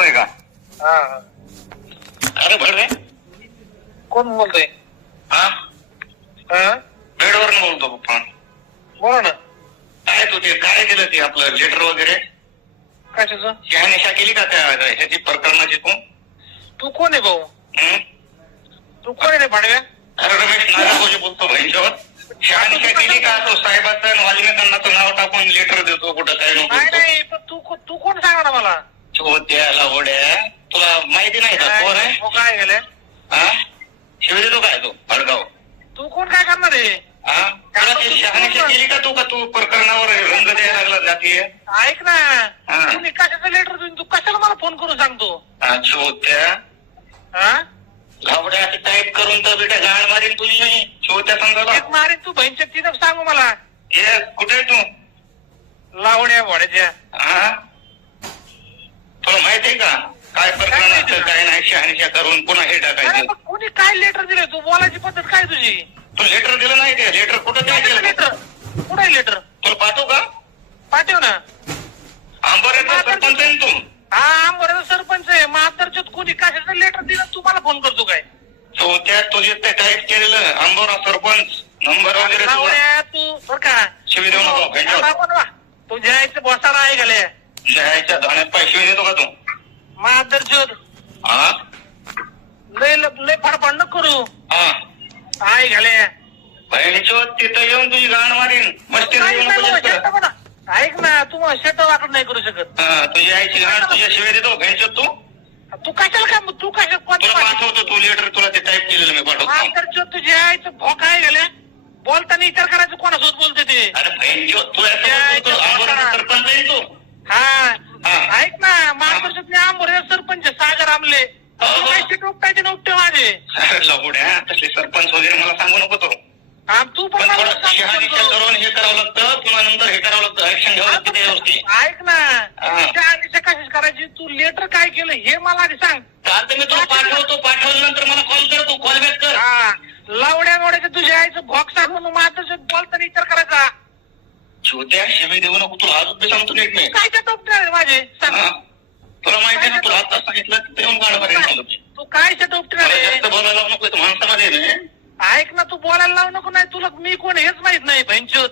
असं आहे का? हा अरे भड रे. कोण बोलतोय? हा हा बेडवर बोलतो पप्पा. बोला ना. काय तू ते काय केलं ते आपलं लेटर वगैरे कशाचं? शहानिशा केली का त्या ह्याची प्रकरणाची तू? तू कोण आहे भाऊ? हं? तू कोण आहे रे भाडव्या? अरे रमेश नागाभोजे बोलतो भाईंच्यावर. शहानिशा केली का? तो साहेबाचं आणि वाल्मिकांनाचं नाव टाकून लेटर देतो कुठं काय नाही नको. नाही पण तू कोण सांगा ना मला. द्यायला ओढ्या तुला माहिती नाही का कोण आहे? हो, काय गेले? हा शिवाय देतो काय तो भडगाव? तू कोण काय करणार आहे? हा तुला ते शहानिशा केली का तू? का तू प्रकरणावर रंग द्यायला लागला जातीय? ऐक ना. हा. तुम्ही कशाचं लेटर देऊन तू कशाला मला फोन करून सांगतो? छोट्या हा लावड्या टाईप करून तर बेटा गाण मारीन तुझी नाही छोट्या संघाला. एक मारीन तू बहिणच्या तिथं सांगू मला. ये कुठे आहे तू? लावण्या भोड्याच्या. हा तुला माहित आहे का काय प्रकरण असतं काय नाही? शहानिशा करून पुन्हा हे अरे टाकायचं. मग कोणी काय लेटर दिले? तू बोलायची पद्धत काय तुझी? तू लेटर दिलं नाही ते लेटर कुठं काय दिलं? लेटर कुठे आहे लेटर? तुला पाठवू का? पाठव ना. आंबरेचा सरपंच आहे ना तू? हा आंबोऱ्याचा सरपंच आहे. मातरच्यात कोणी कशाचं लेटर दिलं तुम्हाला फोन करतो काय? छोट्या तुझे ते टाईप केलेलं आंबोरा सरपंच नंबर वगैरे तुझा लावण्या तू बर का शिवी देऊ नको भेंड्यावर. तुझ्या आईचं बसारा आहे गेले. शहाच्या धाण्यात पैसे देतो का तू? मातरच्यात हा लय फडफड न करू. हा आहे गेले. बहिणीचो तिथं येऊन तुझी गाण मारीन मस्ती येऊ नको जास्त. ऐक ना तू शट वाटत नाही करू शकत. हा तुझी आईची गाण तुझ्या शिवाय देतो बहिणीचो तू. तू कशाला काय तू कशा तुला पाठवतो तू लेटर तुला ते टाईप केलेलं मी पाठवतो. मातरच्यात तुझ्या आईचं भोक आहे गेले. बोलताना विचार करायचं कोणासोबत बोलते ते. अरे बहिणीचो तू आंबोरा सरपंच आहे तू. हा ऐक ना मातरच्यात आंबोऱ्याचा सरपंच सागर आमले. उपटायचे नव्हते माझे. अरे लवड्या तसले सरपंच वगैरे मला सांगू नको तो. तू पण थोडं शहानिशा करून हे करावं लागतं पुन्हा नंतर हे करावं लागतं ऍक्शन घ्यावं लागतं त्यावरती. ऐक ना शहानिशा कशी करायची? तू लेटर काय केलं हे मला आधी सांग. चालतं मी तुला पाठवतो पाठवल्यानंतर मला कॉल कर तू कॉल बॅक कर. हा लावड्या मोड्याच्या तुझ्या आईचं भोक सांग म्हणून माझं बोलताना विचार करायचा. छोट्या शिवी देऊ नको तुला अजून बी सांगतो नीट मी. काय त्या टोपटे माझे सांग. हा. तुला माहिती आहे ना तुला आता सांगितलं तिथे येऊन गाणं मारेन मला मी. तू काय टोपटे मला जास्त बोलायला नको माणसामध्ये नाही. ऐक ना तू बोलायला लावू नको. नाही तुला मी कोण हेच माहित नाही बहिणचोत.